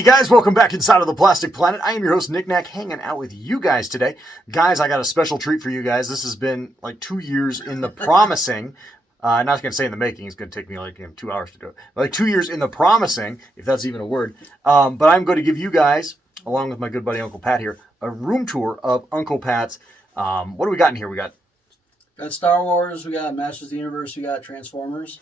Hey guys, welcome back inside of the Plastic Planet. I am your host, Nick Nack, hanging out with you guys today. Guys, I got a special treat for you guys. This has been like 2 years in the promising. I'm not going to say in the making. It's going to take me like 2 hours to do it. But like 2 years in the promising, if that's even a word. But I'm going to give you guys, along with my good buddy Uncle Pat here, a room tour of Uncle Pat's. What do we got in here? We got Star Wars, we got Masters of the Universe, we got Transformers.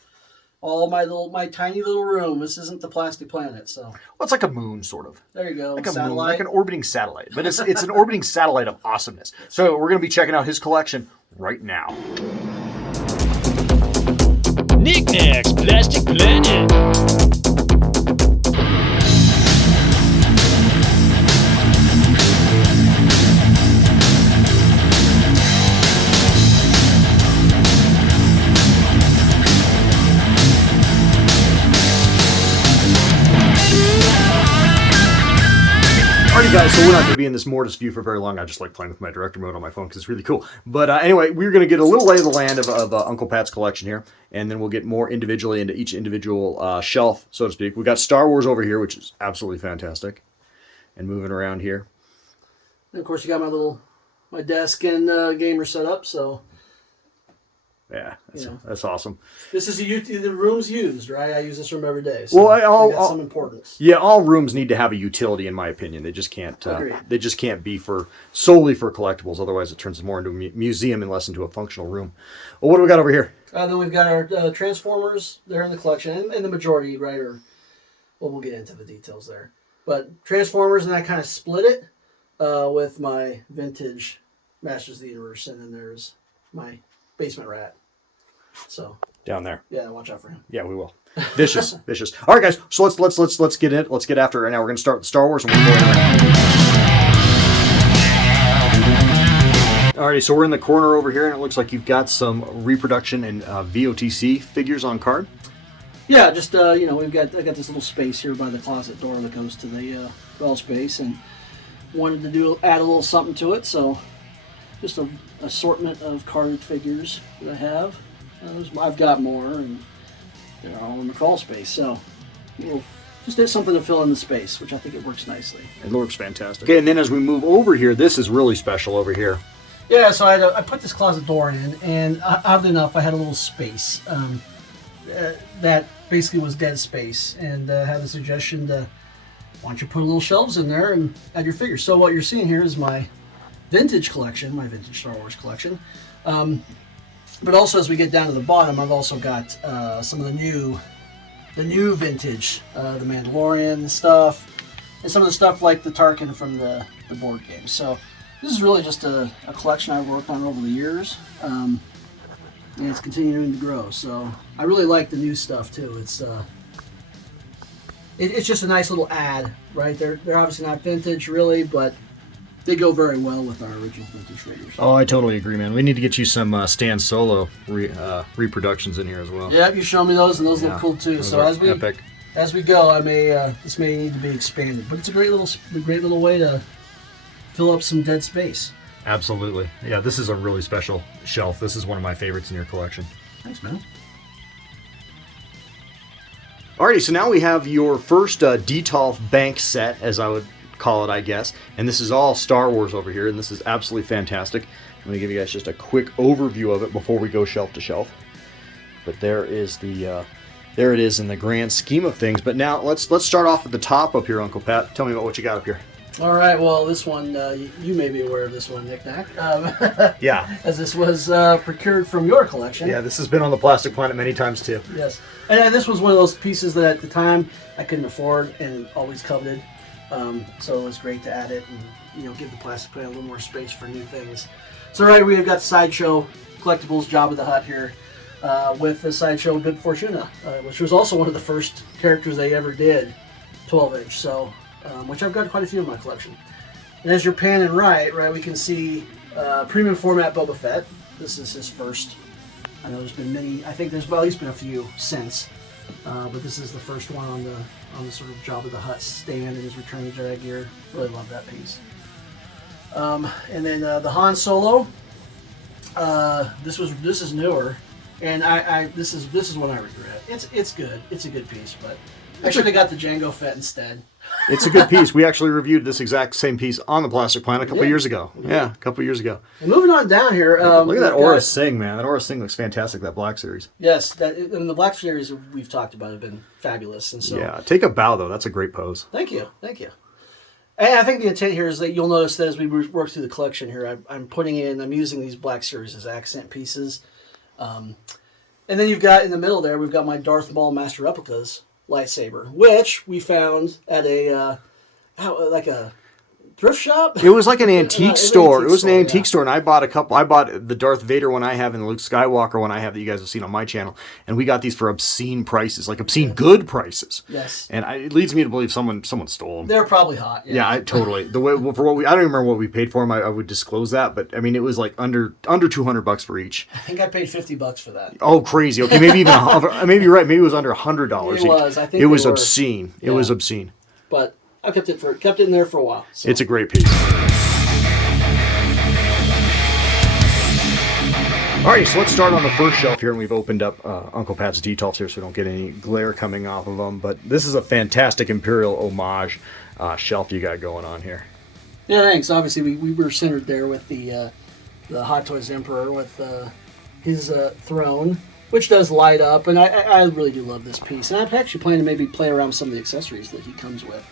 All my tiny little room. This isn't the Plastic Planet, so. Well, it's like a moon, sort of. There you go. Like a satellite. moon, like an orbiting satellite. But it's an orbiting satellite of awesomeness. So we're going to be checking out his collection right now. Nick Nack's Plastic Planet. Alrighty guys, so we're not going to be in this Mortis view for very long. I just like playing with my director mode on my phone because it's really cool. But anyway, we're going to get a little lay of the land of Uncle Pat's collection here, and then we'll get more individually into each individual shelf, so to speak. We got Star Wars over here, which is absolutely fantastic. And moving around here. And of course, you got my desk and gamer set up, so. Yeah, that's awesome. This is the room's used, right? I use this room every day. So well, got some importance. Yeah, all rooms need to have a utility, in my opinion. They just can't. They just can't be solely for collectibles. Otherwise, it turns more into a museum and less into a functional room. Well, what do we got over here? Then we've got our Transformers. They're in the collection, and the majority, right? We'll get into the details there. But Transformers, and I kind of split it with my vintage Masters of the Universe, and then there's my basement rat. So down there. Yeah, watch out for him. Yeah, we will. Vicious, vicious. All right, guys. So let's get it. Let's get after it right now. We're going to start with Star Wars, and we'll go around. Alrighty, so we're in the corner over here, and it looks like you've got some reproduction and VOTC figures on card. Yeah, just I got this little space here by the closet door that goes to the crawl space, and wanted to add a little something to it. So just an assortment of carded figures that I have. I've got more, and they're all in the crawl space. So just did something to fill in the space, which I think it works nicely. It looks fantastic. Okay, and then as we move over here, this is really special over here. Yeah, so I put this closet door in, and oddly enough, I had a little space that basically was dead space, and had the suggestion to, why don't you put a little shelves in there and add your figures. So what you're seeing here is my vintage collection, my vintage Star Wars collection. But also, as we get down to the bottom, I've also got some of the new vintage, the Mandalorian stuff, and some of the stuff like the Tarkin from the board game. So this is really just a collection I've worked on over the years, and it's continuing to grow. So I really like the new stuff too. It's just a nice little add, right? They're obviously not vintage really, but they go very well with our original vintage figures. Oh, I totally agree, man. We need to get you some Stan Solo reproductions in here as well. Yeah, you show me those, and those look cool too. Those so as we go, this may need to be expanded, but it's a great little way to fill up some dead space. Absolutely. Yeah, this is a really special shelf. This is one of my favorites in your collection. Thanks, man. Alrighty, so now we have your first Detolf bank set, as I would call it, I guess. And this is all Star Wars over here, and this is absolutely fantastic. I'm going to give you guys just a quick overview of it before we go shelf to shelf. But there it is in the grand scheme of things. But now let's start off at the top up here, Uncle Pat. Tell me about what you got up here. All right, well, this one, you may be aware of this one, Nick Nack. Yeah. As this was procured from your collection. Yeah, this has been on the Plastic Planet many times, too. Yes. And this was one of those pieces that at the time I couldn't afford and always coveted. So it was great to add it and give the Plastic Planet a little more space for new things. So right, we've got Sideshow Collectibles Jabba the Hutt here with the Sideshow Bib Fortuna, which was also one of the first characters they ever did, 12-inch. So, which I've got quite a few in my collection. And as you're panning right, we can see premium format Boba Fett. This is his first. I know there's been many. I think there's at least been a few since, but this is the first one on the sort of Jabba the Hutt stand in his Return of the Jedi gear. Really love that piece. And then the Han Solo. This is newer, and this is one I regret. It's good. It's a good piece, but I should have got the Jango Fett instead. It's a good piece. We actually reviewed this exact same piece on the Plastic Planet a couple years ago. Yeah, a couple years ago. And moving on down here. Look at that Aura Sing, man. That Aura Sing looks fantastic, that Black Series. Yes, and the Black Series we've talked about have been fabulous. And so, yeah, take a bow, though. That's a great pose. Thank you. And I think the intent here is that you'll notice that as we work through the collection here, I'm using these Black Series as accent pieces. And then you've got in the middle there, we've got my Darth Maul Master Replicas lightsaber, which we found at a thrift shop. It was like an antique store. It was an antique yeah. store, and I bought a couple. I bought the Darth Vader one I have and the Luke Skywalker one I have that you guys have seen on my channel, and we got these for obscene prices, like obscene good prices. Yes. And it leads me to believe someone stole them. They're probably hot. Yeah, totally. The way for what I don't even remember what we paid for them. I would disclose that, but I mean it was like under $200 for each. I think I paid $50 for that. Oh, crazy! Okay, maybe even maybe you're right. Maybe it was under $100 each. It was. I think it was were. obscene. Yeah. It was obscene. But I kept it in there for a while. So. It's a great piece. All right, so let's start on the first shelf here, and we've opened up Uncle Pat's details here so we don't get any glare coming off of them. But this is a fantastic Imperial homage shelf you got going on here. Yeah, thanks. Obviously, we were centered there with the Hot Toys Emperor with his throne, which does light up, and I really do love this piece. And I'm actually planning to maybe play around with some of the accessories that he comes with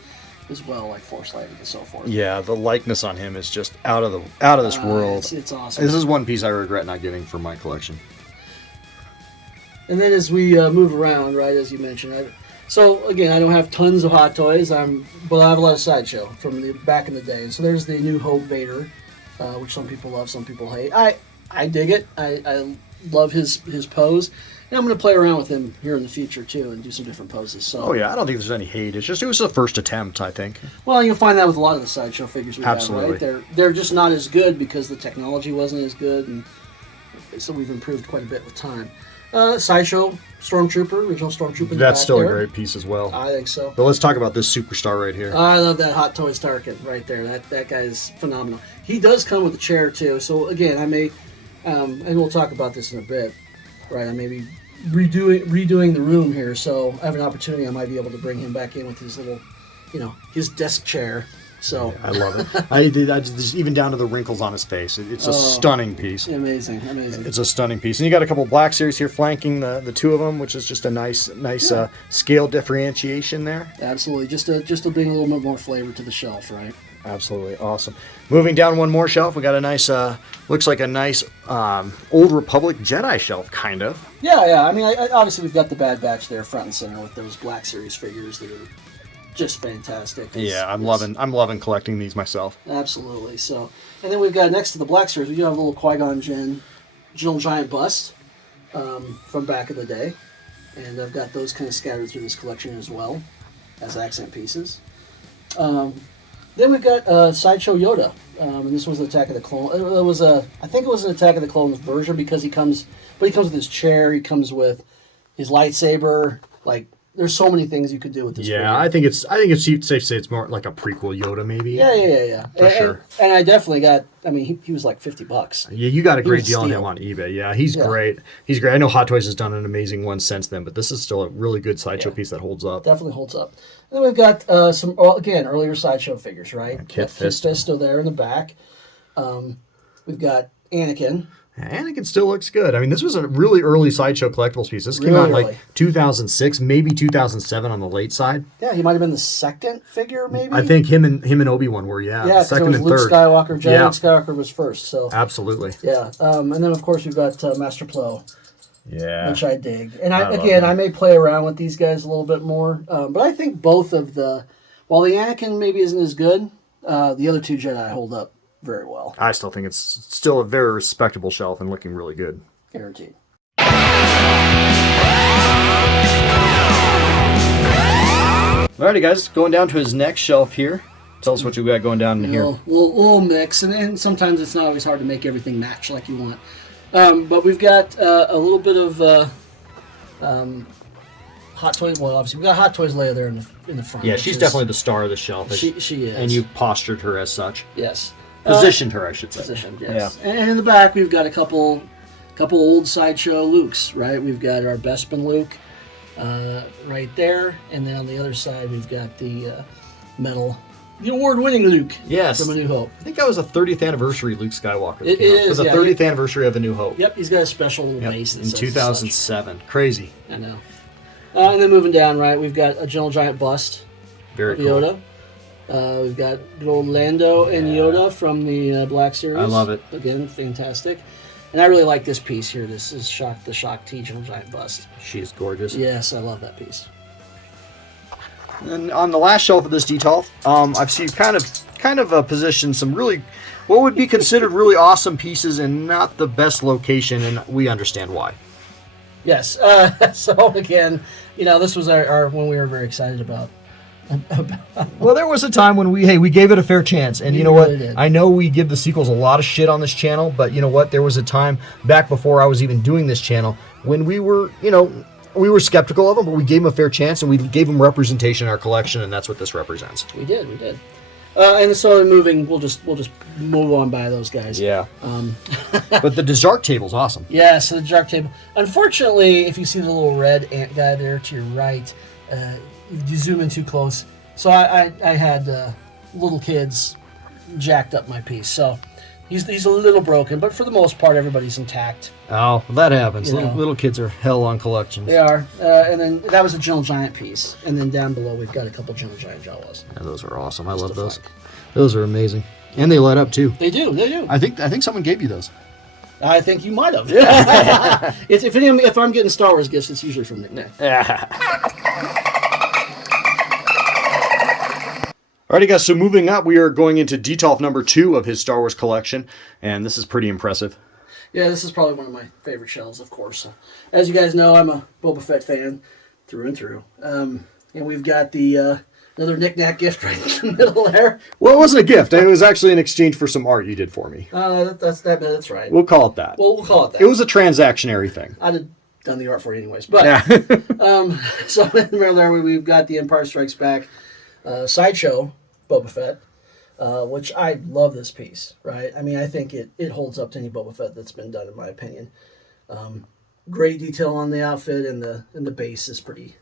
as well, like force lighting and so forth. Yeah, the likeness on him is just out of this world. It's awesome. This is one piece I regret not getting for my collection. And then as we move around, right, as you mentioned, so again, I don't have tons of Hot Toys, but I have a lot of Sideshow from the back in the day. And so there's the New Hope Vader, which some people love, some people hate. I dig it. I love his pose. And I'm going to play around with him here in the future, too, and do some different poses. So. Oh, yeah. I don't think there's any hate. It was the first attempt, I think. Well, you'll find that with a lot of the Sideshow figures we Absolutely. have, right? They're just not as good because the technology wasn't as good, and so we've improved quite a bit with time. Sideshow Stormtrooper, original Stormtrooper. That's still a great piece as well. I think so. But let's talk about this superstar right here. I love that Hot Toys Tarkin right there. That guy's phenomenal. He does come with a chair, too. So, again, I may, and we'll talk about this in a bit, right? I may be redoing the room here, so I have an opportunity. I might be able to bring him back in with his little, his desk chair. So yeah, I love it. I just even down to the wrinkles on his face. It's a stunning piece. Amazing. It's a stunning piece, and you got a couple Black Series here flanking the two of them, which is just a nice scale differentiation there. Absolutely, just to bring a little bit more flavor to the shelf, right? Absolutely awesome. Moving down one more shelf, we got a nice, looks like a nice Old Republic Jedi shelf, kind of. Yeah. I mean, obviously we've got the Bad Batch there front and center with those Black Series figures that are just fantastic. I'm loving collecting these myself. Absolutely. So, and then we've got next to the Black Series, we do have a little Qui-Gon Jinn General Giant bust from back in the day, and I've got those kind of scattered through this collection as well as accent pieces. Then we've got Sideshow Yoda, and this was Attack of the Clones. I think it was an Attack of the Clones version because he comes with his chair, he comes with his lightsaber. Like, there's so many things you could do with this. Yeah, figure. I think it's safe to say it's more like a prequel Yoda, maybe. Yeah. For sure. And I definitely got. I mean, he was like $50. Yeah, you got a great was deal on steal. him on eBay. Yeah, he's great. He's great. I know Hot Toys has done an amazing one since then, but this is still a really good Sideshow piece that holds up. Definitely holds up. And then we've got some earlier Sideshow figures, right? Kit Fisto still there in the back. We've got Anakin. Anakin still looks good. I mean, this was a really early Sideshow collectibles piece. This came out in like 2006, maybe 2007 on the late side. Yeah, he might have been the second figure, maybe. I think him and Obi-Wan were, second and Luke third. Skywalker. Luke Skywalker was first. So absolutely. Yeah, and then of course we've got Master Plo. Yeah, which I dig. And I may play around with these guys a little bit more, but I think both of while the Anakin maybe isn't as good, the other two Jedi hold up very well. I still think it's still a very respectable shelf and looking really good. Guaranteed. Alrighty, guys, going down to his next shelf here. Tell us what you got going down in here. Little mix, and sometimes it's not always hard to make everything match like you want. But we've got a little bit of Hot Toys. Well, obviously, we've got Hot Toys Leia there in the front. Yeah, she's definitely the star of the shelf. She is. And you've postured her as such. Yes. Positioned her, I should say. Positioned, yes. Yeah. And in the back, we've got a couple old Sideshow Lukes, right? We've got our Bespin Luke, right there. And then on the other side, we've got the metal, the award-winning Luke Yes. from A New Hope. I think that was the 30th anniversary Luke Skywalker. It is, For the yeah. 30th anniversary of A New Hope. Yep, he's got a special little Yep, base that in says 2007. Crazy. such. I know. And then moving down, right, we've got a Gentle Giant bust Very of cool. Yoda. We've got good old Lando and Yoda from the Black Series. I love it. Again, fantastic. And I really like this piece here. This is the Shock T Gentle Giant bust. She is gorgeous. Yes, I love that piece. And on the last shelf of this detail, I've seen kind of positioned some really, what would be considered really awesome pieces in not the best location, and we understand why. Yes. So again, this was our when we were very excited about. Well, there was a time when we gave it a fair chance, and you know really what? did. I know we give the sequels a lot of shit on this channel, but you know what? There was a time back before I was even doing this channel when we were, we were skeptical of them, but we gave them a fair chance, and we gave them representation in our collection, and that's what this represents. We did. And so moving, we'll just move on by those guys. Yeah. But the dessert table's awesome. Yeah, so the Dark Table. Unfortunately, if you see the little red ant guy there to your right, you zoom in too close. So I had little kids jacked up my piece. So he's a little broken, but for the most part, everybody's intact. Oh, that happens. You know. Little kids are hell on collections. They are. And then that was a Gentle Giant piece. And then down below, we've got a couple Gentle Giant Jawas. Yeah, those are awesome. I Just love a those. flank. Those are amazing, and they light up too. They do. I think someone gave you those. I think you might have. If I'm getting Star Wars gifts, it's usually from Nick Nack. Alrighty, guys. So moving up, we are going into Detolf number 2 of his Star Wars collection, and this is pretty impressive. Yeah, this is probably one of my favorite shells, of course. As you guys know, I'm a Boba Fett fan through and through. And we've got the another Nick Nack gift right in the middle there. Well, it wasn't a gift. It was actually in exchange for some art you did for me. That's right. We'll call it that. We'll call it that. It was a transactionary thing. I'd have done the art for you anyways. But Yeah. so in the middle there, we've got the Empire Strikes Back Sideshow Boba Fett, which I love this piece, right? I mean, I think it holds up to any Boba Fett that's been done, in my opinion. Great detail on the outfit, and the base is pretty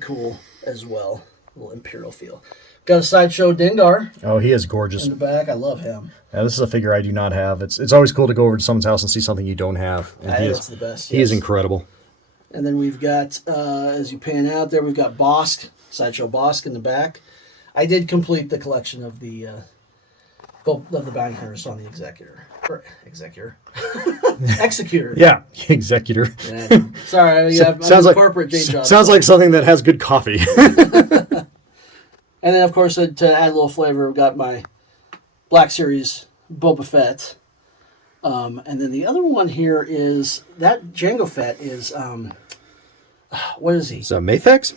cool as well. A little Imperial feel. Got a Sideshow Dengar Oh, he is gorgeous. in the back. I love him. Yeah, this is a figure I do not have. It's always cool to go over to someone's house and see something you don't have. And That's the best. He is yes. incredible. And then we've got, as you pan out there, we've got Bosk, Sideshow Bosk in the back. I did complete the collection of the bounty hunters on the Executor. Yeah, executor. Yeah. Sorry, I'm sounds in like corporate day job. Sounds like something that has good coffee. And then, of course, to add a little flavor, I've got my Black Series Boba Fett. And then the other one here is that Jango Fett is, what is he? So Mayfex?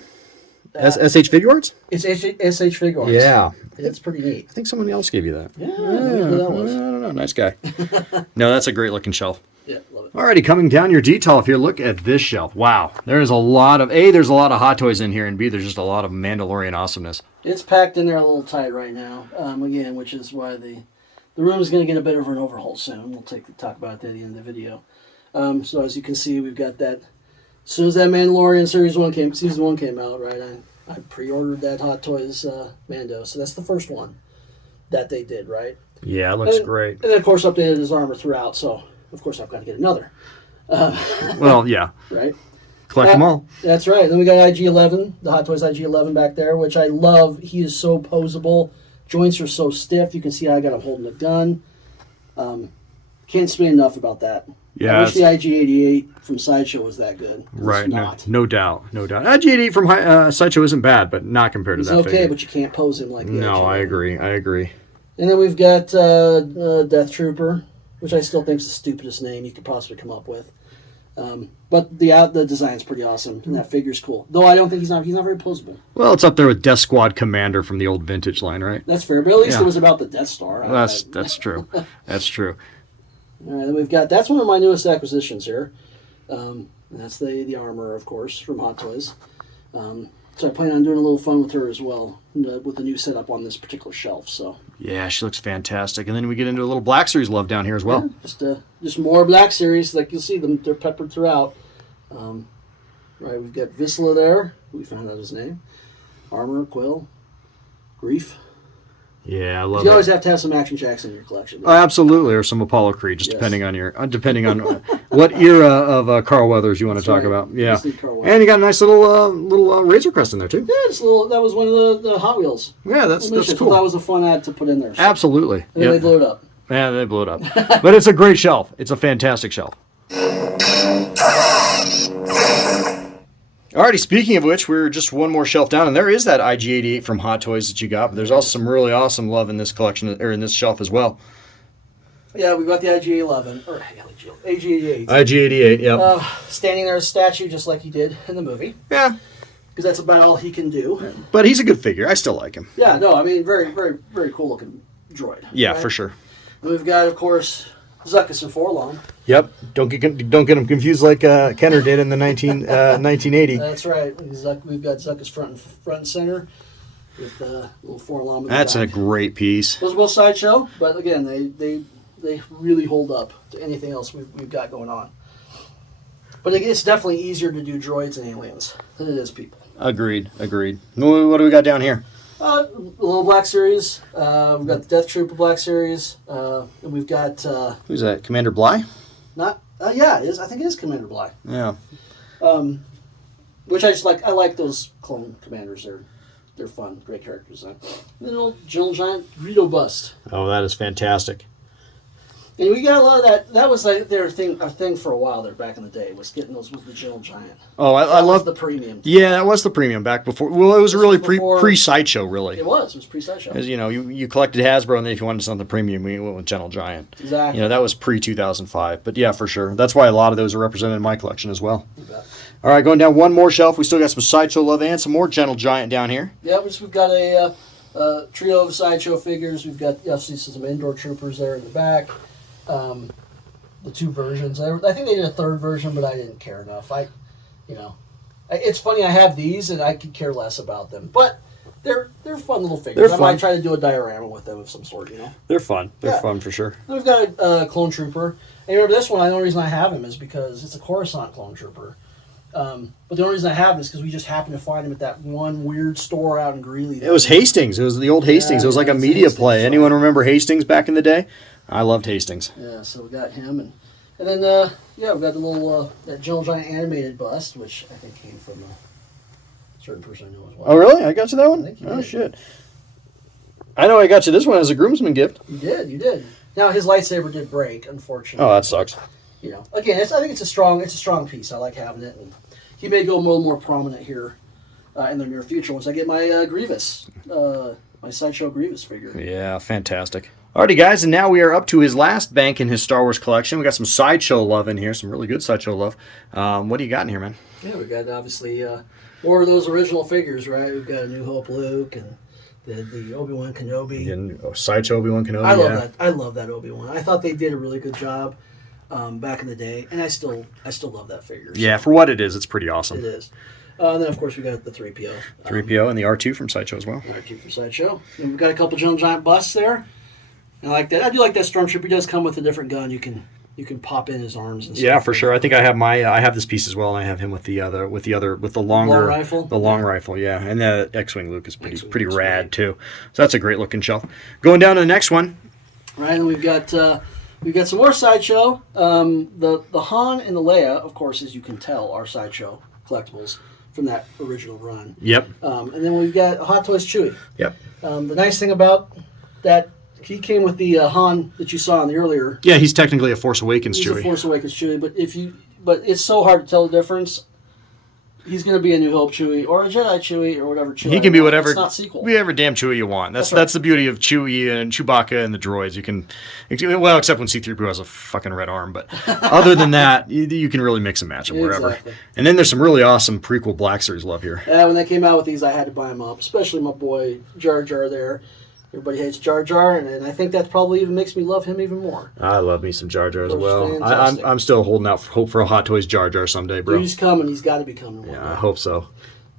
SH Figure Arts? It's SH Figure Arts. Yeah. It's pretty neat. I think someone else gave you that. Yeah, I wonder who that I was. don't know. Nice guy. No, that's a great looking shelf. Yeah, love it. Alrighty, coming down your Detolf here, look at this shelf. Wow. There's a lot of Hot Toys in here, and B, there's just a lot of Mandalorian awesomeness. It's packed in there a little tight right now, again, which is why the room is going to get a bit of an overhaul soon. We'll talk about that at the end of the video. So as you can see, we've got that. As soon as that Mandalorian season 1 came out, right, I pre-ordered that Hot Toys Mando. So that's the first one that they did, right? Yeah, it looks great. And then, of course, updated his armor throughout, so of course I've got to get another. Well, yeah. Right? Collect them all. That's right. Then we got IG-11, the Hot Toys IG-11 back there, which I love. He is so posable. Joints are so stiff. You can see I got him holding a gun. Can't say enough about that. Yeah, I wish the IG-88 from Sideshow was that good. It's Right, not. no doubt. IG-88 from Sideshow isn't bad, but not compared He's to that okay, figure. but you can't pose him like the No, IG-11. I agree. And then we've got Death Trooper, which I still think is the stupidest name you could possibly come up with. But the design's pretty awesome, and that figure's cool. Though I don't think he's not very posable. Well, it's up there with Death Squad Commander from the old vintage line, right? That's fair, but at least Yeah. it was about the Death Star. Well, that's true. That's true. All right, then we've got, that's one of my newest acquisitions here. And that's the armor, of course, from Hot Toys. So I plan on doing a little fun with her as well, with the new setup on this particular shelf. So Yeah, she looks fantastic. And then we get into a little Black Series love down here as well. just more Black Series, like you'll see them, they're peppered throughout. Right, we've got Vizsla there. We found out his name. Armor, Quill, Grief. Yeah, I love You it. always have to have some Action Jacks in your collection. Absolutely, or some Apollo Creed, just Yes. depending on what era of Carl Weathers you want to talk right. about. Yeah, Just need Carl Weathers. and you got a nice little Razor Crest in there too. Yeah, that was one of the Hot Wheels. Yeah, that's cool. That was a fun ad to put in there. So. Absolutely. And then they blew it up. Yeah, they blew it up. But it's a great shelf. It's a fantastic shelf. Alrighty, speaking of which, we're just one more shelf down, and there is that IG-88 from Hot Toys that you got, but there's also some really awesome love in this collection, or in this shelf as well. Yeah, we got the IG-11, or IG-88. IG-88, yep. Standing there as a statue, just like he did in the movie. Yeah. Because that's about all he can do. But he's a good figure. I still like him. Yeah, no, I mean, very, very, very cool looking droid. Yeah, right? for sure. And we've got, of course, Zuckuss and Forlong. Yep. Don't get him confused like Kenner did in the 1980. That's right. We've got Zuckuss front and center with little Forlong. That's a great piece. Those are both Sideshow, but again, they really hold up to anything else we've got going on. But it's definitely easier to do droids and aliens than it is people. Agreed. What do we got down here? The little Black Series. We've got the Death Trooper Black Series, and we've got Who's that? Commander Bly? yeah, it is. I think it is Commander Bly. Yeah. Which I just like. I like those clone commanders. They're fun, great characters. And then old General Giant Greedo bust. Oh, that is fantastic. And we got a lot of that. That was like our thing for a while there back in the day, was getting those with the General Giant. Oh, I love the premium. Yeah, that was the premium back before. Well, it was really before- pre-Sideshow, really. It was pre-Sideshow. As you know, you collected Hasbro, and then if you wanted something premium, you went with Gentle Giant. Exactly. You know, that was pre-2005. But yeah, for sure. That's why a lot of those are represented in my collection as well. You bet. All right, going down one more shelf. We still got some Sideshow love and some more Gentle Giant down here. Yeah, we've got a trio of Sideshow figures. We've got obviously some indoor troopers there in the back. The two versions. I think they did a third version, but I didn't care enough. It's funny. I have these, and I could care less about them, but they're fun little figures. They're I might fun. try to do a diorama with them of some sort. They're fun. They're Yeah. fun for sure. Then we've got a clone trooper. And remember this one? The only reason I have him is because it's a Coruscant clone trooper. But the only reason I have him is because we just happened to find him at that one weird store out in Greeley. It was Hastings. It was the old Hastings. Yeah, It was like a it's media Hastings, play. so- Anyone remember Hastings back in the day? I loved Hastings. Yeah, so we got him, and then we've got the little that General Giant animated bust, which I think came from a certain person I know as well. Oh, really? I got you that one? I think you Oh, did. shit. I know I got you this one as a groomsman gift. You did. Now his lightsaber did break, unfortunately. Oh, that sucks. Again, I think it's a strong piece. I like having it, and he may go a little more prominent here in the near future once I get my Grievous, my Sideshow Grievous figure. Yeah, fantastic. Alrighty, guys, and now we are up to his last bank in his Star Wars collection. We got some Sideshow love in here, some really good Sideshow love. What do you got in here, man? Yeah, we got obviously more of those original figures, right? We've got a New Hope Luke and the Obi-Wan Kenobi. And Sideshow Obi-Wan Kenobi. I love that. I love that Obi-Wan. I thought they did a really good job back in the day, and I still love that figure. Yeah, for what it is, it's pretty awesome. It is. And then of course we got the 3PO. 3PO and the R2 from Sideshow as well. R2 from Sideshow. And we've got a couple General Giant busts there. I like that. I do like that Stormtrooper. He does come with a different gun. You can pop in his arms and stuff. Yeah, for sure. I think I have this piece as well, and I have him with the longer Long rifle? The long rifle, yeah. And the X-wing Luke is pretty X-wing rad Luke's too. So that's a great looking shelf. Going down to the next one. Right, and we've got some more Sideshow. The Han and the Leia, of course, as you can tell, are Sideshow collectibles from that original run. Yep. And then we've got a Hot Toys Chewie. Yep. The nice thing about that, he came with the Han that you saw in the earlier. Yeah, he's technically a Force Awakens He's Chewie. a Force Awakens Chewie, but it's so hard to tell the difference. He's going to be a New Hope Chewie or a Jedi Chewie or whatever Chewie. He can be whatever. It's not sequel. Whatever damn Chewie you want. That's right. the beauty of Chewie and Chewbacca and the droids. You can, well, except when C-3PO has a fucking red arm, but other than that, you can really mix and match them wherever. Exactly. And then there's some really awesome prequel Black Series love here. Yeah, when they came out with these, I had to buy them up, especially my boy Jar Jar there. Everybody hates Jar Jar, and I think that probably even makes me love him even more. I love me some Jar Jar as That was well. fantastic. I'm still holding out hope for a Hot Toys Jar Jar someday, bro. He's coming. He's got to be coming. Yeah, I hope so.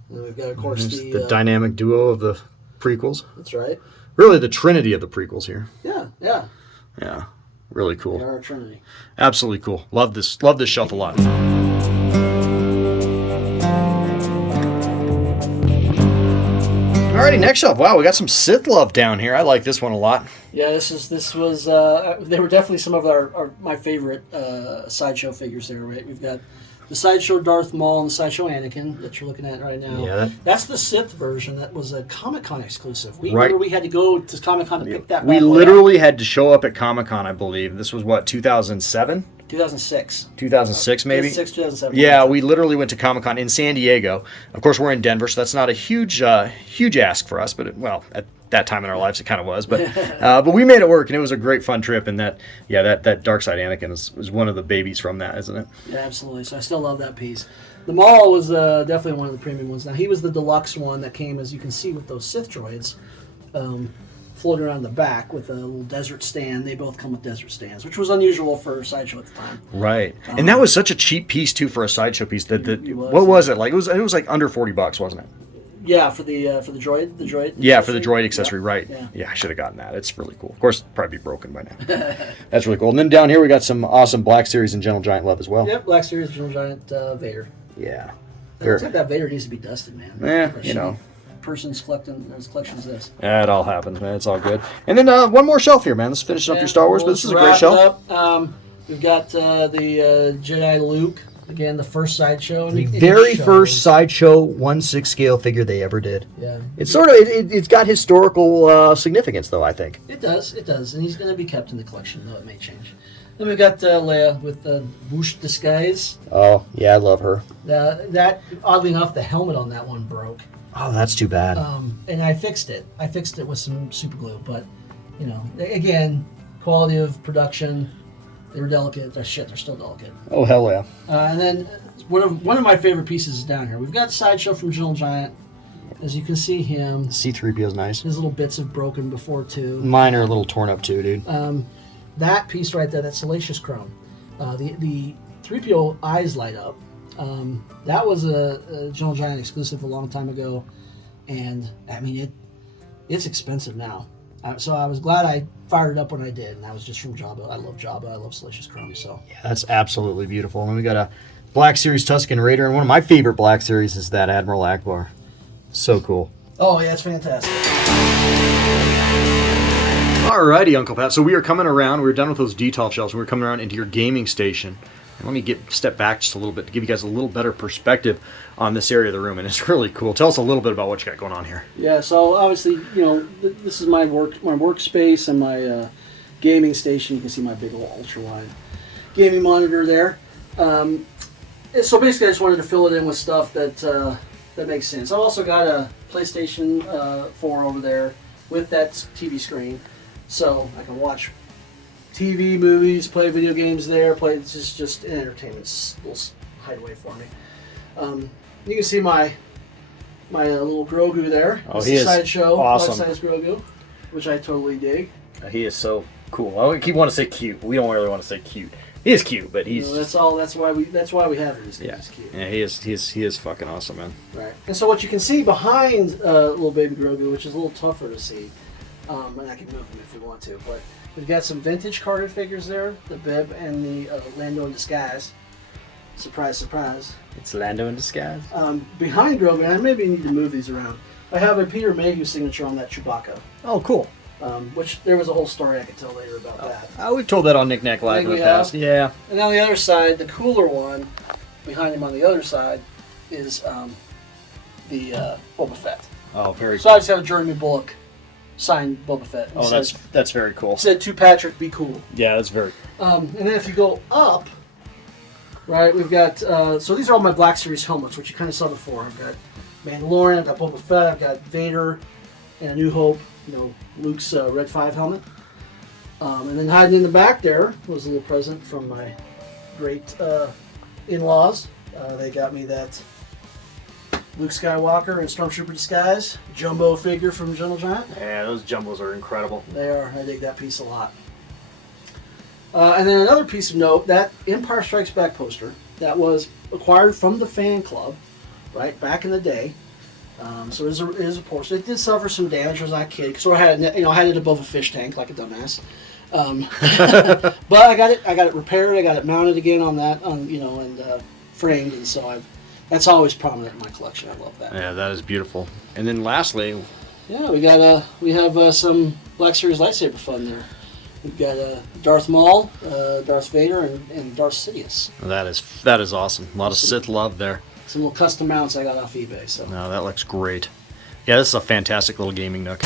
And then we've got, of course, There's the the dynamic duo of the prequels. That's right. Really, the trinity of the prequels here. Yeah. Yeah, really They cool. are our Trinity. Absolutely cool. Love this shelf a lot. Alrighty, next up. Wow, we got some Sith love down here. I like this one a lot. Yeah, this was they were definitely some of my favorite Sideshow figures there, right? We've got the Sideshow Darth Maul and the Sideshow Anakin that you're looking at right now. Yeah, that's the Sith version that was a Comic-Con exclusive. Right. We had to go to Comic-Con to pick that We bad boy literally had to show up at Comic-Con, I believe. This was what, 2007? 2006. 2006 maybe? 2007. Yeah, we literally went to Comic-Con in San Diego. Of course, we're in Denver, so that's not a huge ask for us, but at that time in our lives it kind of was. But we made it work, and it was a great fun trip. And that Dark Side Anakin is one of the babies from that, isn't it? Yeah, absolutely. So I still love that piece. The Maul was definitely one of the premium ones. Now, he was the deluxe one that came, as you can see, with those Sith droids floating around the back with a little desert stand. They both come with desert stands, which was unusual for Sideshow at the time. Right. And that was such a cheap piece, too, for a Sideshow piece. What was it? Like it was like under $40, wasn't it? Yeah, for the droid. The droid. Yeah, for the droid accessory, yeah. right. Yeah. Yeah, I should have gotten that. It's really cool. Of course, it'd probably be broken by now. That's really cool. And then down here, we got some awesome Black Series and Gentle Giant love as well. Yep, Black Series, Gentle Giant, Vader. Yeah. It looks like that Vader needs to be dusted, man. Yeah, Person's collecting as collections this. Yeah, it all happens, man. It's all good. And then one more shelf here, man. Let's finish up your Star Wars, but this is a great shelf. We've got the Jedi Luke. Again, the first Sideshow. The very first Sideshow 1/6 scale figure they ever did. Yeah. It's sort of it's got historical significance, though, I think. It does, and he's going to be kept in the collection, though it may change. Then we've got Leia with the whoosh disguise. Oh, yeah, I love her. That oddly enough, the helmet on that one broke. Oh, that's too bad. And I fixed it. I fixed it with some super glue, but again, quality of production. They were delicate. They're still delicate. Oh, hell yeah. And then one of my favorite pieces is down here. We've got Sideshow from Gentle Giant. As you can see him. C-3PO's nice. His little bits have broken before, too. Mine are a little torn up, too, dude. That piece right there, that Salacious Chrome. The 3PO eyes light up. That was a Gentle Giant exclusive a long time ago. And, I mean, it's expensive now. So I was glad I fired it up when I did, and that was just from Jabba. I love Jabba. I love Salacious Chrome. So yeah, that's absolutely beautiful. And then we got a Black Series Tusken Raider, and one of my favorite Black Series is that Admiral Akbar. So cool. Oh yeah, it's fantastic. Alrighty, Uncle Pat. So we are coming around. We're done with those detail shelves. We're coming around into your gaming station. And let me step back just a little bit to give you guys a little better perspective on this area of the room, and it's really cool. Tell us a little bit about what you got going on here. Yeah, so obviously, this is my workspace and my gaming station. You can see my big old ultra-wide gaming monitor there. So basically, I just wanted to fill it in with stuff that makes sense. I've also got a PlayStation 4 over there with that TV screen, so I can watch TV, movies, play video games there. It's just an entertainment little hideaway for me. You can see my little Grogu there. Oh, It's he a is Sideshow awesome. life-size Grogu, which I totally dig. He is so cool. I keep wanting to say cute. We don't really want to say cute. He is cute, but he's That's why we have him. He's cute. Yeah, he is fucking awesome, man. Right. And so what you can see behind little baby Grogu, which is a little tougher to see, and I can move him if we want to, but we've got some vintage carded figures there, the Bib and the Lando in disguise. Surprise, surprise. It's Lando in disguise. Behind Grogu, and I maybe need to move these around, I have a Peter Mayhew signature on that Chewbacca, Oh, cool. which there was a whole story I could tell later about that. We've told that on Knick Knack Live Think in the we past. have? Yeah. And on the other side, the cooler one, behind him on the other side, is the Boba Fett. Oh, very So I just have a Jeremy Bullock signed Boba Fett. He Oh, says, that's very cool. said to Patrick, be cool. Yeah, that's very. And then if you go up, right, we've got, so these are all my Black Series helmets, which you kind of saw before. I've got Mandalorian, I've got Boba Fett, I've got Vader, and A New Hope, Luke's Red 5 helmet. And then hiding in the back there was a little present from my great in-laws. They got me that Luke Skywalker in Stormtrooper disguise, jumbo figure from Gentle Giant. Yeah, those jumbos are incredible. They are. I dig that piece a lot. And then another piece of note, that Empire Strikes Back poster that was acquired from the fan club, right, back in the day. So it is a poster. It did suffer some damage. Was I kidding? So I had it above a fish tank like a dumbass. But I got it repaired. I got it mounted again on that, and framed, and so that's always prominent in my collection. I love that. Yeah, that is beautiful. And then lastly, Yeah, we have some Black Series lightsaber fun there. We've got Darth Maul, Darth Vader, and Darth Sidious. That is awesome. A lot of Sith love there. Some little custom mounts I got off eBay. So No, that looks great. Yeah, this is a fantastic little gaming nook.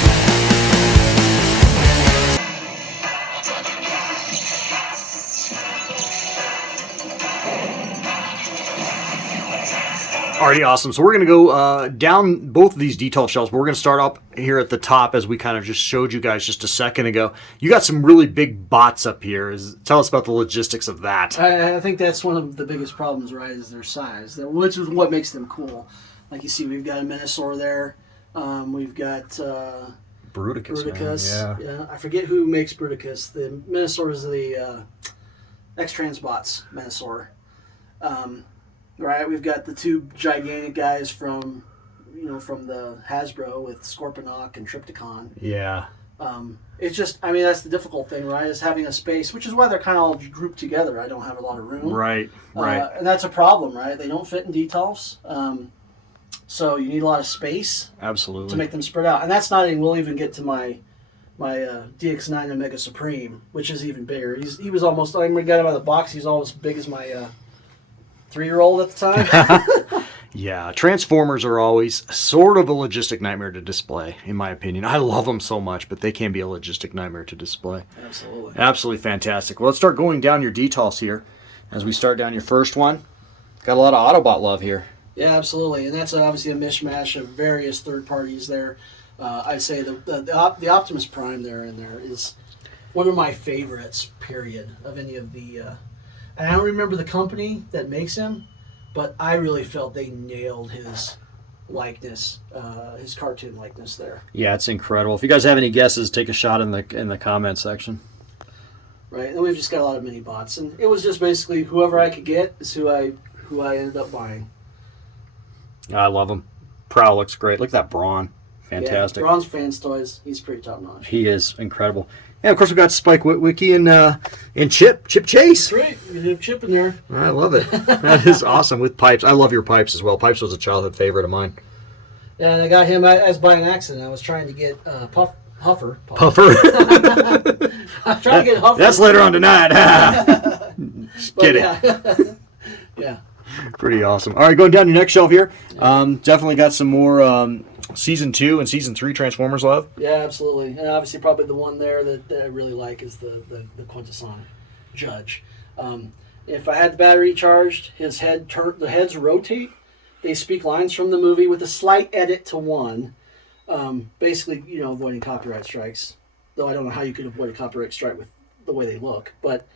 Alrighty, awesome. So we're going to go down both of these detail shelves, but we're going to start up here at the top as we kind of just showed you guys just a second ago. You got some really big bots up here. Tell us about the logistics of that. I think that's one of the biggest problems, right, is their size, which is what makes them cool. Like you see, we've got a Minosaur there. We've got Bruticus. Yeah, I forget who makes Bruticus. The Minosaur is the X-Transbots Minosaur. Right, we've got the two gigantic guys from the Hasbro with Scorponok and Trypticon. Yeah. It's just, I mean, that's the difficult thing, right? Is having a space, which is why they're kind of all grouped together. I don't have a lot of room. Right. And that's a problem, right? They don't fit in details. So you need a lot of space. Absolutely. To make them spread out. And that's not even, we'll even get to my DX9 Omega Supreme, which is even bigger. He was almost, I got him out of the box, he's almost as big as my 3-year-old at the time. Yeah, Transformers are always sort of a logistic nightmare to display, in my opinion. I love them so much, but they can be a logistic nightmare to display. Absolutely. Absolutely fantastic. Well, let's start going down your details here. As we start down your first one, got a lot of Autobot love here. Yeah, absolutely. And that's obviously a mishmash of various third parties there. I'd say the Optimus Prime there is one of my favorites, period, of any of the... and I don't remember the company that makes him, but I really felt they nailed his likeness, his cartoon likeness there. Yeah, it's incredible. If you guys have any guesses, take a shot in the comment section. Right, and we've just got a lot of mini bots, and it was just basically whoever I could get is who I ended up buying. I love him. Prowl looks great. Look at that Brawn. Fantastic. Yeah, Braun's Fans Toys, he's pretty top notch. He is incredible. And of course, we've got Spike Witwicky and Chip Chase. That's right. You have Chip in there. I love it. That is awesome with Pipes. I love your Pipes as well. Pipes was a childhood favorite of mine. Yeah, and I got him as by an accident. I was trying to get Puffer. Puffer. I'm trying to get Huffer. That's later on tonight. Get it. Yeah. Pretty awesome. All right, going down your next shelf here. Definitely got some more Season 2 and Season 3 Transformers love. Yeah, absolutely. And obviously probably the one there that I really like is the Quintesson Judge. If I had the battery charged, the heads rotate. They speak lines from the movie with a slight edit to one. Basically, avoiding copyright strikes. Though I don't know how you could avoid a copyright strike with the way they look. But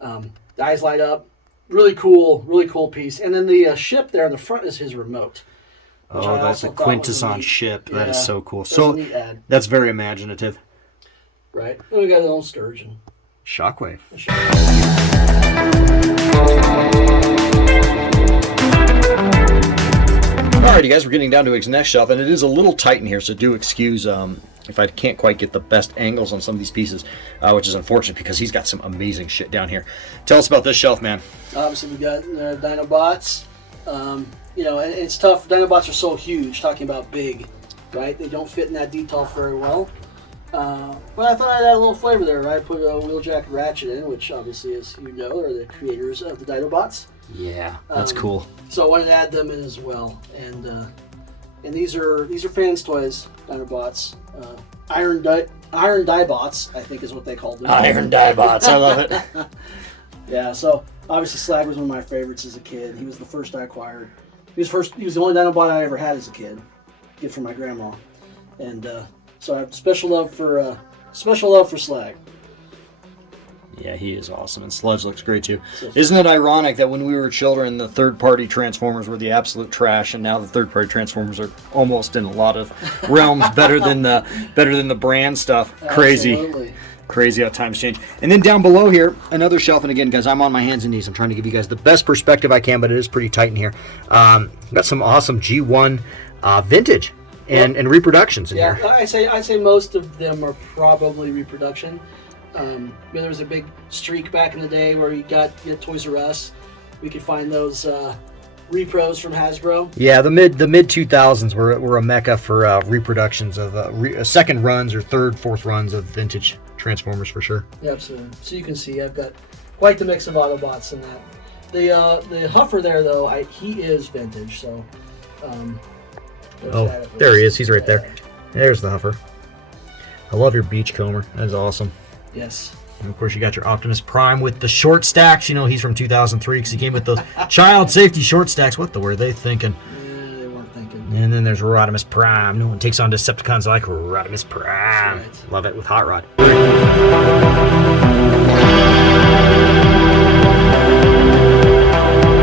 the eyes light up. Really cool piece. And then the ship there in the front is his remote. Oh, that's a Quintesson ship. That is so cool. That's So a neat ad. that's very imaginative. Right. And we got an old Sturgeon. Shockwave. Alrighty, guys, we're getting down to his next shelf, and it is a little tight in here, so do excuse if I can't quite get the best angles on some of these pieces, which is unfortunate because he's got some amazing shit down here. Tell us about this shelf, man. Obviously, we got Dinobots. And it's tough. Dinobots are so huge, talking about big, right? They don't fit in that detail very well. But I thought I'd add a little flavor there, right? I put a Wheeljack Ratchet in, which obviously, as you know, are the creators of the Dinobots. Yeah, that's cool. So I wanted to add them in as well. And these are Fans Toys Dinobots. Iron Diebots, I think is what they called them. Iron Diebots, I love it. Yeah, so obviously Slag was one of my favorites as a kid. He was the first I acquired. He was the only Dinobot I ever had as a kid. Gift from my grandma. And so I have special love for Slag. Yeah, he is awesome, and Sludge looks great too. Isn't it ironic that when we were children, the third-party Transformers were the absolute trash, and now the third-party Transformers are almost in a lot of realms better than the brand stuff? Crazy. Absolutely. Crazy how times change. And then down below here, another shelf, and again, guys, I'm on my hands and knees. I'm trying to give you guys the best perspective I can, but it is pretty tight in here. Got some awesome G1 vintage and reproductions in here. Yeah, I'd say most of them are probably reproduction. There was a big streak back in the day where you got Toys R Us. We could find those repros from Hasbro. Yeah, the mid 2000s were a mecca for reproductions of second runs or third, fourth runs of vintage Transformers for sure. Yeah, absolutely. So you can see I've got quite the mix of Autobots in that. The Huffer there though, he is vintage. So. There he is. He's right there. There's the Huffer. I love your Beachcomber. That is awesome. Yes. And of course, you got your Optimus Prime with the short stacks. You know, he's from 2003 because he came with those child safety short stacks. What the were they thinking? Yeah, they weren't thinking. And then there's Rodimus Prime. No one takes on Decepticons like Rodimus Prime. Right. Love it with Hot Rod.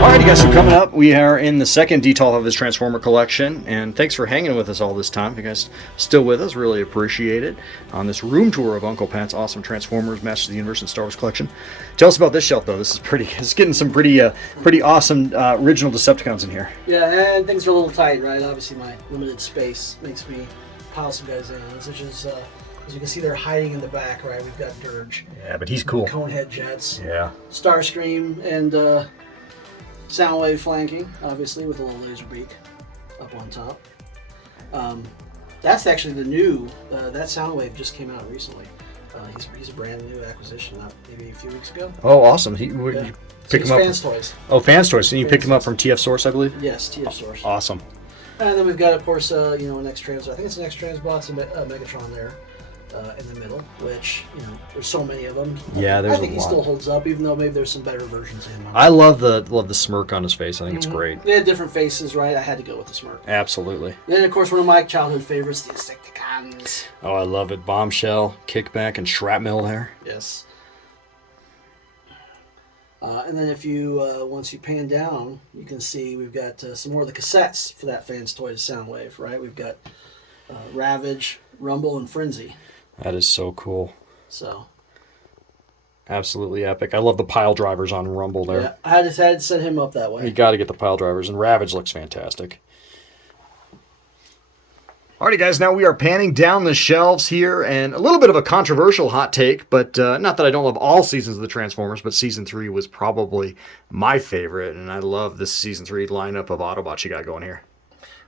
Alrighty guys, so coming up, we are in the second detail of this Transformer collection, and thanks for hanging with us all this time. If you guys still with us, really appreciate it. On this room tour of Uncle Pat's awesome Transformers, Masters of the Universe, and Star Wars collection. Tell us about this shelf though. This is it's getting some pretty awesome original Decepticons in here. Yeah, and things are a little tight, right? Obviously my limited space makes me pile some guys in, such as you can see, they're hiding in the back, right? We've got Dirge. Yeah, but he's cool. Conehead Jets. Yeah. Starscream and Soundwave flanking, obviously, with a little laser beak up on top. That's actually the new, that Soundwave just came out recently. He's a brand new acquisition, maybe a few weeks ago. Oh, awesome. You pick him up. Fans Toys. Oh, Fans Toys. And you picked him up from TF Source, I believe? Yes, TF Source. Awesome. And then we've got, of course, an X-Trans. I think it's an X-Trans box, a Megatron there. In the middle, which, there's so many of them. Yeah, there's a lot. I think he still holds up, even though maybe there's some better versions of him. I love the smirk on his face. I think it's great. They had different faces, right? I had to go with the smirk. Absolutely. Then, of course, one of my childhood favorites, the Insecticons. Oh, I love it. Bombshell, Kickback, and Shrapnel there. Yes. And then if you, once you pan down, you can see we've got some more of the cassettes for that Fans Toys Soundwave, right? We've got Ravage, Rumble, and Frenzy. That is so cool. So. Absolutely epic. I love the pile drivers on Rumble there. Yeah, I had to set him up that way. You got to get the pile drivers, and Ravage looks fantastic. Alrighty, guys, now we are panning down the shelves here, and a little bit of a controversial hot take, but not that I don't love all seasons of the Transformers, but Season 3 was probably my favorite, and I love this Season 3 lineup of Autobots you got going here.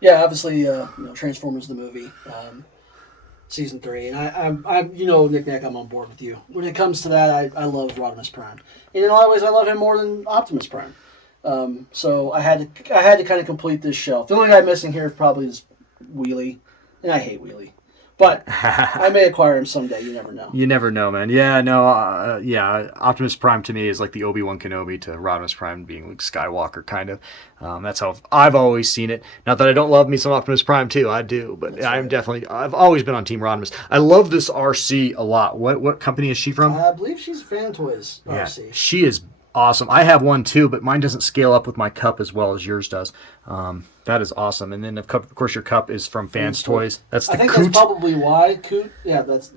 Yeah, obviously, Transformers the movie. Season 3, and I'm Nick Nack, I'm on board with you. When it comes to that, I love Rodimus Prime, and in a lot of ways, I love him more than Optimus Prime. So I had to kind of complete this shelf. The only guy missing here probably is Wheelie, and I hate Wheelie, but I may acquire him someday. You never know. You never know, man. Yeah, no, Optimus Prime to me is like the Obi-Wan Kenobi to Rodimus Prime being Luke Skywalker, kind of. That's how I've always seen it. Not that I don't love me some Optimus Prime too, I do, but I've always been on Team Rodimus. I love this RC a lot. What company is she from? I believe she's Fan Toys RC. Yeah, she is awesome. I have one too, but mine doesn't scale up with my cup as well as yours does. That is awesome. And then, of course, your cup is from Fans Toys. That's the I think Coot. that's probably why Coot. Yeah, that's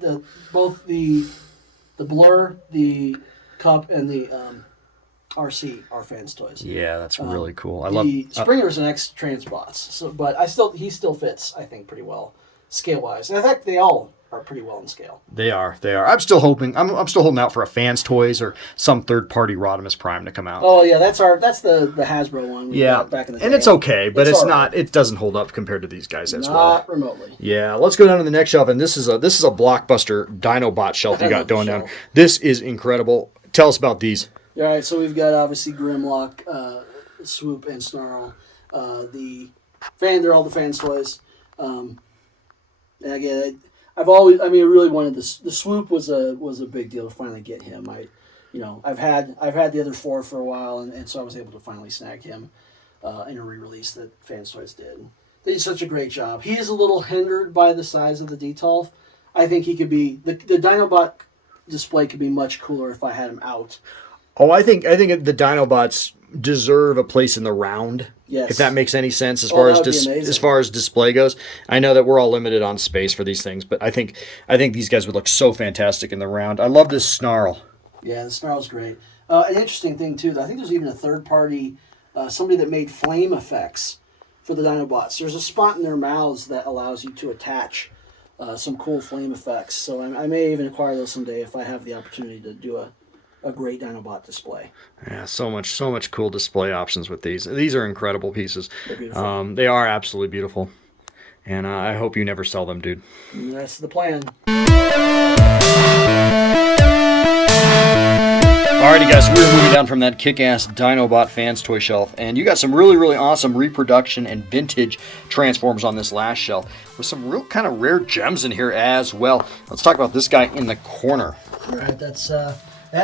both the Blur, the cup, and the RC are Fans Toys. Yeah, that's really cool. I the love Springer's an X-Trans bots, but he still fits, I think, pretty well scale wise. And in fact, they all are pretty well in scale. They are. I'm still hoping. I'm still holding out for a Fans Toys or some third-party Rodimus Prime to come out. Oh yeah, that's the Hasbro one. We got back in the day. And it's okay, but it's not. Right. It doesn't hold up compared to these guys as well. Not remotely. Yeah, let's go down to the next shelf, and this is a blockbuster Dinobot shelf you got going down. This is incredible. Tell us about these. All right, so we've got obviously Grimlock, Swoop, and Snarl. They're all the Fans Toys. And again, I really wanted this. The Swoop was a big deal to finally get him. I've had the other four for a while, and so I was able to finally snag him in a re-release that Fans Toys did. They did such a great job. He is a little hindered by the size of the detail. I think he could be the Dinobot display could be much cooler if I had him out. Oh, I think the Dinobots deserve a place in the round. Yes. If that makes any sense as far as display goes. I know that we're all limited on space for these things, but I think these guys would look so fantastic in the round. I love this Snarl. Yeah, the Snarl's great. An interesting thing too, I think there's even a third party, somebody that made flame effects for the Dinobots. There's a spot in their mouths that allows you to attach some cool flame effects. So I may even acquire those someday if I have the opportunity to do a great Dinobot display. Yeah, so much cool display options with these. These are incredible pieces. They're beautiful. They are absolutely beautiful. And I hope you never sell them, dude. And that's the plan. Alrighty, guys, we're moving down from that kick-ass Dinobot fans toy shelf, and you got some really awesome reproduction and vintage Transformers on this last shelf, with some real kind of rare gems in here as well. Let's talk about this guy in the corner. Right, that's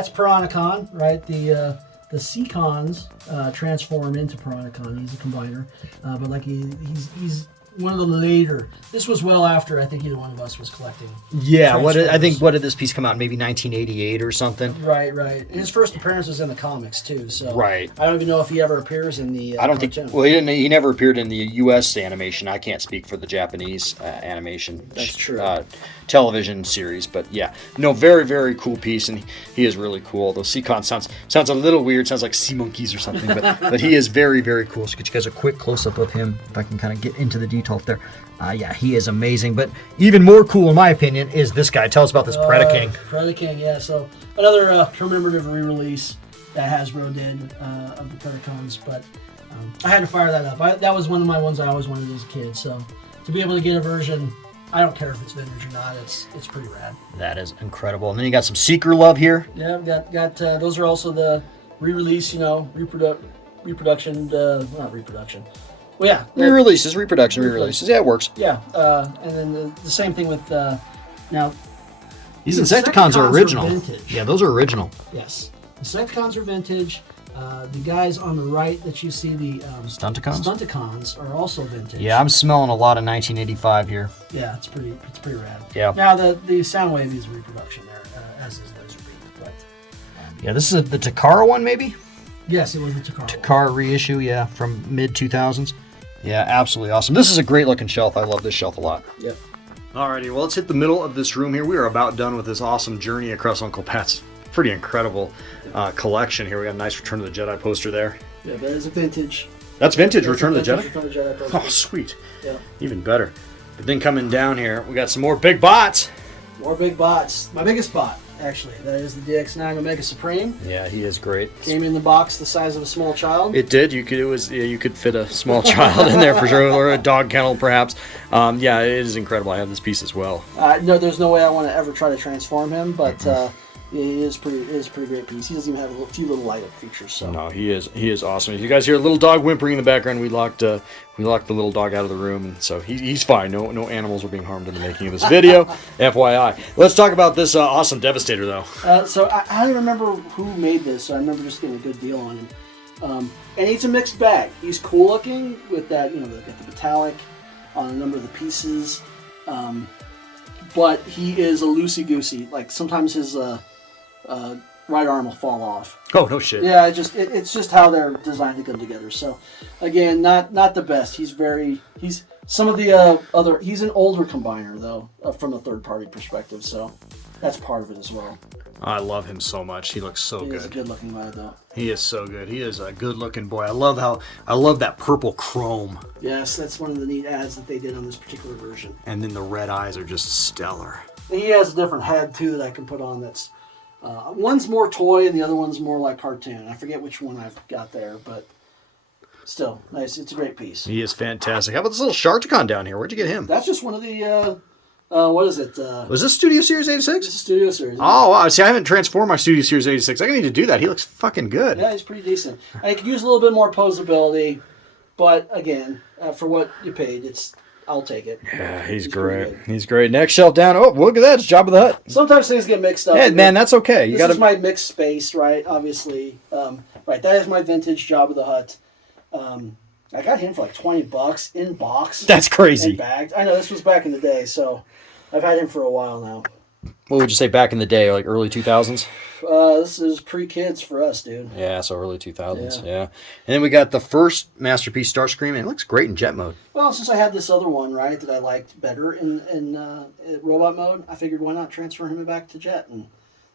Piranacon, right? The Seacons transform into Piranacon. He's a combiner, but like he's one of the later. This was well after I think either one of us was collecting. Yeah, what did this piece come out in? Maybe 1988 or something? Right. And his first appearance was in the comics too. So right. I don't even know if he ever appears in the. I don't cartoon. think. Well, he never appeared in the U.S. animation. I can't speak for the Japanese animation. That's true. Television series, but yeah, no, very cool piece, and he is really cool. Those Seacon sounds a little weird. Sounds like sea monkeys or something, but he is very cool. So get you guys a quick close up of him if I can kind of get into the detail there. Yeah, he is amazing. But even more cool, in my opinion, is this guy. Tell us about this Predaking. Predaking, yeah. So another commemorative re-release that Hasbro did of the Predacons, but I had to fire that up. That was one of my ones I always wanted as a kid. So to be able to get a version, I don't care if it's vintage or not. It's pretty rad. That is incredible. And then you got some Seeker love here. Yeah, got those are also the re-release. Reproduction. Not reproduction. Well, yeah. Reproduction re-releases. Yeah, it works. Yeah, and then the same thing with now. These Insecticons are original. Vintage. Yeah, those are original. Yes, Insecticons are vintage. The guys on the right that you see, the Stunticons are also vintage. Yeah, I'm smelling a lot of 1985 here. Yeah, it's pretty rad. Yeah. Now the Soundwave is a reproduction there, as is Laserbeam. But yeah, this is the Takara one, maybe. Yes, it was the Takara reissue. Yeah, from mid 2000s. Yeah, absolutely awesome. This is a great looking shelf. I love this shelf a lot. Yep. Alrighty, well, let's hit the middle of this room here. We are about done with this awesome journey across Uncle Pat's pretty incredible collection here. We got a nice Return of the Jedi poster there. Yeah, that is a vintage. That's vintage Return of the Jedi? Return of the Jedi poster. Oh, sweet. Yeah. Even better. But then coming down here, we got some more big bots. More big bots. My biggest bot, actually. That is the DX9 Omega Supreme. Yeah, he is great. Came in the box the size of a small child. It did. You could fit a small child in there for sure, or a dog kennel perhaps. Yeah, it is incredible. I have this piece as well. No, there's no way I want to ever try to transform him, but it is a pretty great piece. He doesn't even have a few little light up features. So no, he is awesome. If you guys hear a little dog whimpering in the background, we locked the little dog out of the room, so he's fine. No animals are being harmed in the making of this video. FYI. Let's talk about this awesome Devastator though. So I don't remember who made this. So I remember just getting a good deal on him. And he's a mixed bag. He's cool looking with that, got the metallic on a number of the pieces. But he is a loosey-goosey. Like sometimes his right arm will fall off. Oh, no shit. Yeah, it's just how they're designed to come together. So, again, not the best. He's some of the other. He's an older combiner though, from a third-party perspective. So, that's part of it as well. I love him so much. He looks so good. He's a good-looking guy though. He is so good. He is a good-looking boy. I love that purple chrome. Yes, that's one of the neat ads that they did on this particular version. And then the red eyes are just stellar. And he has a different head too that I can put on. That's one's more toy and the other one's more like cartoon. I forget which one I've got there, but still, nice. It's a great piece. He is fantastic. How about this little Sharkticon down here? Where'd you get him? That's just one of the. What is it? Was this Studio Series 86? It's a Studio Series. Oh, wow. See, I haven't transformed my Studio Series 86. I need to do that. He looks fucking good. Yeah, he's pretty decent. I could use a little bit more posability, but again, for what you paid, I'll take it. Yeah, he's great. He's great. Next shelf down. Oh, look at that. It's Jabba the Hutt. Sometimes things get mixed up. Yeah, man, that's okay. This is my mixed space, right? Obviously. Right, that is my vintage Jabba the Hutt. I got him for like $20 in box. That's crazy. And bagged. I know, this was back in the day, so I've had him for a while now. What would you say back in the day, like early 2000s? This is pre-kids for us, dude. Yeah, so early 2000s, yeah. And then we got the first Masterpiece Starscream, and it looks great in jet mode. Well, since I had this other one, right, that I liked better in robot mode, I figured why not transfer him back to jet and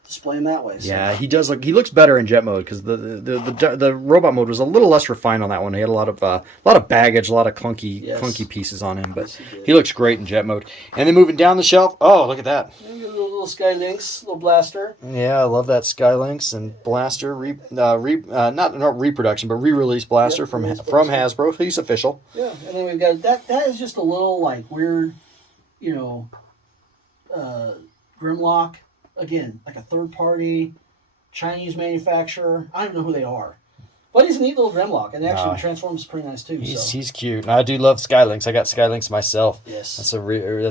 display him that way. So. Yeah, he looks better in jet mode because the robot mode was a little less refined on that one. He had a lot of baggage, a lot of clunky pieces on him, but he looks great in jet mode. And then moving down the shelf, oh, look at that. Maybe a little little Sky Lynx, little blaster. Yeah, I love that Skylynx and blaster not reproduction, but re-release blaster from Hasbro. He's official. Yeah, and then we've got that is just a little like weird, Grimlock. Again, like a third party Chinese manufacturer. I don't know who they are. But he's a neat little Grimlock, and actually transforms pretty nice too. He's cute. And I do love Skylynx. I got Skylynx myself. Yes, that's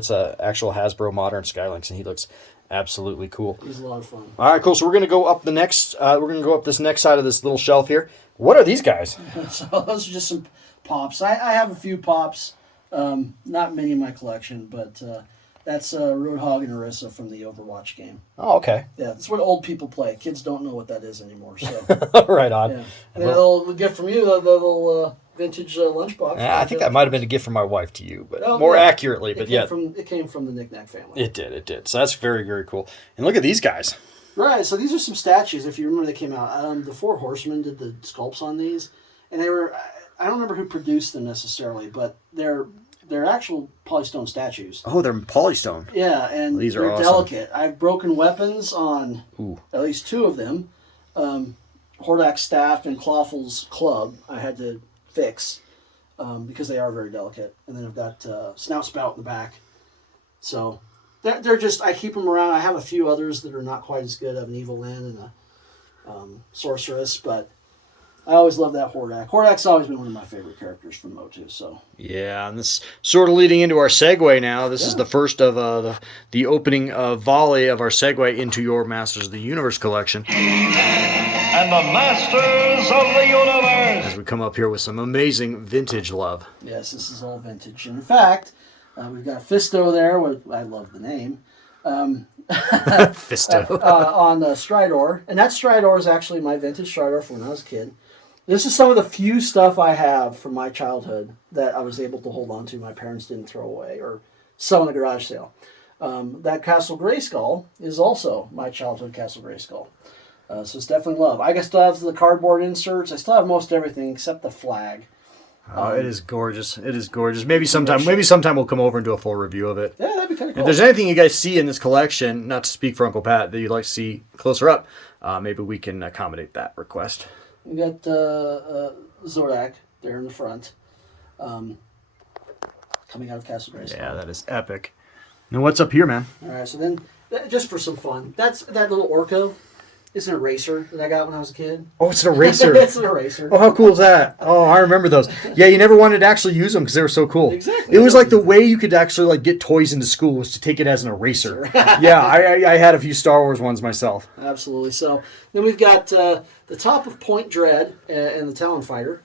a actual Hasbro modern Skylynx, and he looks absolutely cool. He's a lot of fun. All right, cool. So we're gonna go up the next. We're gonna go up this next side of this little shelf here. What are these guys? So those are just some pops. I have a few pops. Not many in my collection, but that's Roadhog and Orisa from the Overwatch game. Oh, okay. Yeah, that's what old people play. Kids don't know what that is anymore. So right on. Yeah. And then a little gift from you, the little vintage lunchbox. Yeah, I think that might have been a gift from my wife to you, but more accurately. But it came from the Knick-Knack family. It did. So that's very, very cool. And look at these guys. Right. So these are some statues. If you remember, they came out. The Four Horsemen did the sculpts on these, and they were. I don't remember who produced them necessarily, but they're actual polystone statues. Oh, they're polystone. Yeah, and these are they're awesome. delicate. I've broken weapons on at least two of them. Hordak's staff and Clawful's club I had to fix because they are very delicate. And then I've got Snout Spout in the back. So they're just, I keep them around. I have a few others that are not quite as good. I have an Evil Lyn and a Sorceress, but I always love that Hordak. Hordak's always been one of my favorite characters from MOTU. So yeah, and this sort of leading into our segue now. This is the first of the opening volley of our segue into your Masters of the Universe collection. And the Masters of the Universe. As we come up here with some amazing vintage love. Yes, this is all vintage. And in fact, we've got Fisto there. I love the name. Fisto. On Stridor. And that Stridor is actually my vintage Stridor from when I was a kid. This is some of the few stuff I have from my childhood that I was able to hold on to. My parents didn't throw away or sell in a garage sale. That Castle Grayskull is also my childhood Castle Grayskull. So it's definitely love. I still have the cardboard inserts. I still have most everything except the flag. Oh, it is gorgeous. It is gorgeous. Maybe sometime we'll come over and do a full review of it. Yeah, that'd be kind of cool. If there's anything you guys see in this collection, not to speak for Uncle Pat, that you'd like to see closer up, maybe we can accommodate that request. We got Zorak there in the front, coming out of Castle Grayskull. Yeah, that is epic. Now what's up here, man? All right, so then, just for some fun, that little Orko is an eraser that I got when I was a kid. Oh, it's an eraser. It's an eraser. Oh, how cool is that? Oh, I remember those. Yeah, you never wanted to actually use them because they were so cool. Exactly. It was like the way you could actually get toys into school was to take it as an eraser. Yeah, I had a few Star Wars ones myself. Absolutely. So then we've got the top of Point Dread and the Talon Fighter.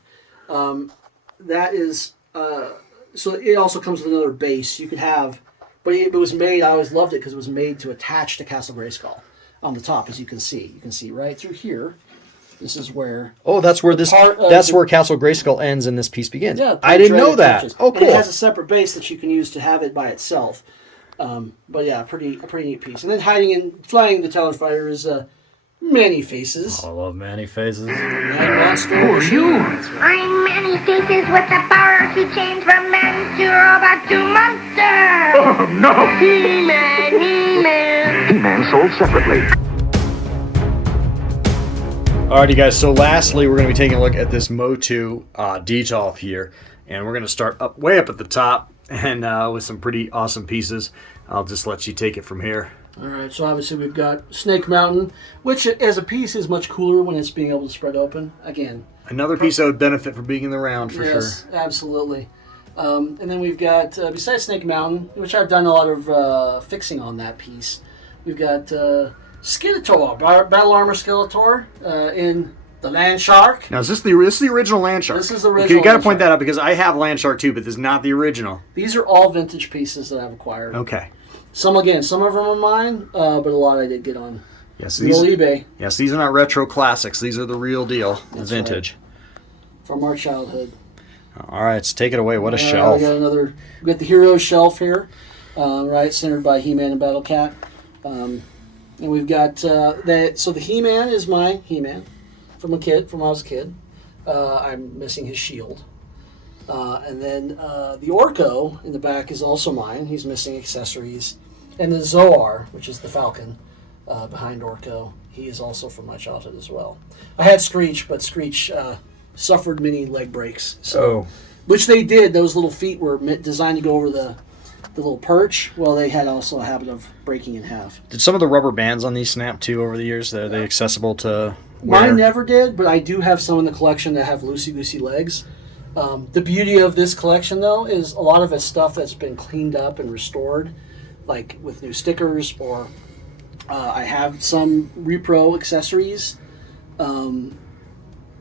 That is so it also comes with another base you could have, but it was made. I always loved it because it was made to attach to Castle Grayskull. On the top, as you can see right through here. This is where. Oh, that's where where Castle Grayskull ends and this piece begins. Yeah, I didn't know that. Oh, cool. And it has a separate base that you can use to have it by itself. But yeah, a pretty neat piece. And then flying the Talon Fighter is Many Faces. Oh, I love Many Faces. Who are you? I'm Many Faces with the power to change from man to robot to monster. Oh, no. He-Man. He-Man sold separately. Alrighty, guys. So lastly, we're going to be taking a look at this MOTU detail here. And we're going to start way up at the top and with some pretty awesome pieces. I'll just let you take it from here. All right, so obviously we've got Snake Mountain, which as a piece is much cooler when it's being able to spread open. Again, another piece that would benefit from being in the round for sure. Yes, absolutely. And then we've got, besides Snake Mountain, which I've done a lot of fixing on that piece, we've got Skeletor, Battle Armor Skeletor in the Land Shark. Now, is this the original Land Shark? This is the original. Okay, you got to Land point Shark. that out because I have Land Shark too, but this is not the original. These are all vintage pieces that I've acquired. Okay. Some of them are mine, but a lot I did get on yes, the old eBay. Yes, these are not retro classics. These are the real deal, the vintage. Right. From our childhood. All right, let's take it away. What a shelf. We got the Heroes shelf here, right, centered by He-Man and Battle Cat. And we've got so the He-Man is my He-Man from when I was a kid. I'm missing his shield. And then the Orko in the back is also mine. He's missing accessories. And the Zoar, which is the Falcon behind Orko, he is also from my childhood as well. I had Screech, but Screech suffered many leg breaks. So, which they did. Those little feet were designed to go over the little perch. Well, they had also a habit of breaking in half. Did some of the rubber bands on these snap too over the years? Are they accessible to wear? Mine never did, but I do have some in the collection that have loosey-goosey legs. The beauty of this collection, though, is a lot of it's stuff that's been cleaned up and restored, like with new stickers, or I have some repro accessories. And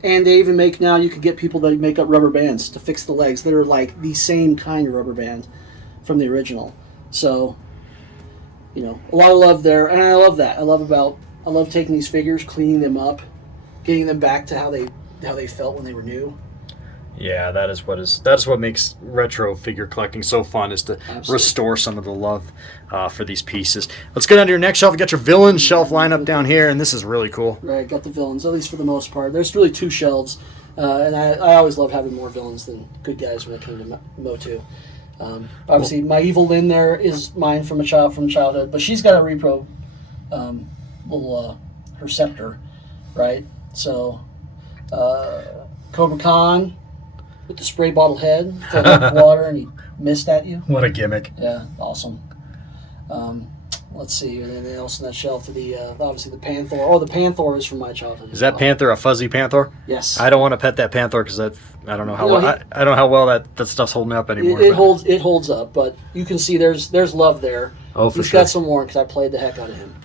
they even make now, you can get people that make up rubber bands to fix the legs that are like the same kind of rubber band from the original. So, you know, a lot of love there, and I love that. I love taking these figures, cleaning them up, getting them back to how they felt when they were new. Yeah, that's what makes retro figure collecting so fun, is to restore some of the love for these pieces. Let's go down to your next shelf. You got your villain shelf lineup down here, and this is really cool. Right, got the villains, at least for the most part. There's really 2 shelves, and I always loved having more villains than good guys when it came to MOTU. Obviously, my Evil Lynn there is mine from childhood, but she's got a repro little her scepter, right? So Cobra Khan with the spray bottle head, filled up with water, and he missed at you. What a gimmick! Yeah, awesome. Let's see, anything else on that shelf? Obviously the Panther. Oh, the Panther is from my childhood. Is that Panther a fuzzy Panther? Yes. I don't want to pet that Panther because I don't know how I don't know how well that stuff's holding up anymore. It holds up, but you can see there's love there. Oh, for He's sure. got some more because I played the heck out of him.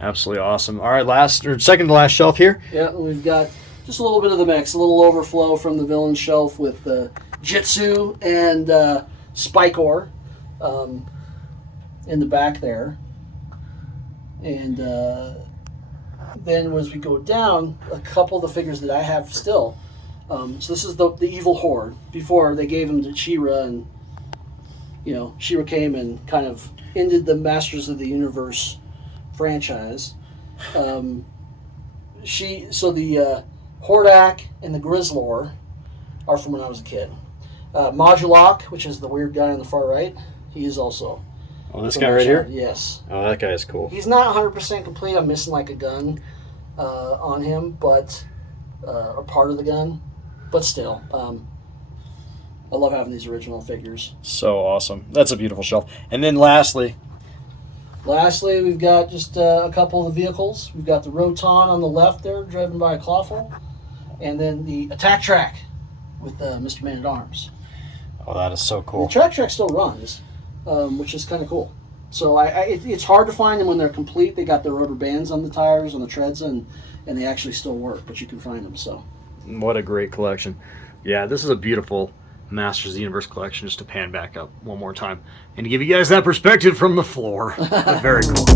Absolutely awesome. All right, second to last shelf here. Yeah, we've got just a little bit of the mix, a little overflow from the villain shelf with Jitsu and Spikor in the back there. And then as we go down, a couple of the figures that I have still. So this is the Evil Horde. Before they gave him to She-Ra, and you know, She-Ra came and kind of ended the Masters of the Universe franchise. The Hordak and the Grizzlor are from when I was a kid. Modulok, which is the weird guy on the far right, he is also. Oh, this guy right here? Yes. Oh, that guy is cool. He's not 100% complete. I'm missing like a gun on him, but or part of the gun. But still, I love having these original figures. So awesome. That's a beautiful shelf. And then lastly, we've got just a couple of the vehicles. We've got the Roton on the left there, driven by a Clawful, and then the Attack Track with Mr. Man-at-Arms. Oh, that is so cool. The Attack Track still runs, which is kind of cool. So it's hard to find them when they're complete. They got the rubber bands on the tires, on the treads, and they actually still work, but you can find them. So, what a great collection. Yeah, this is a beautiful Masters of the Universe collection, just to pan back up one more time and to give you guys that perspective from the floor. Very cool.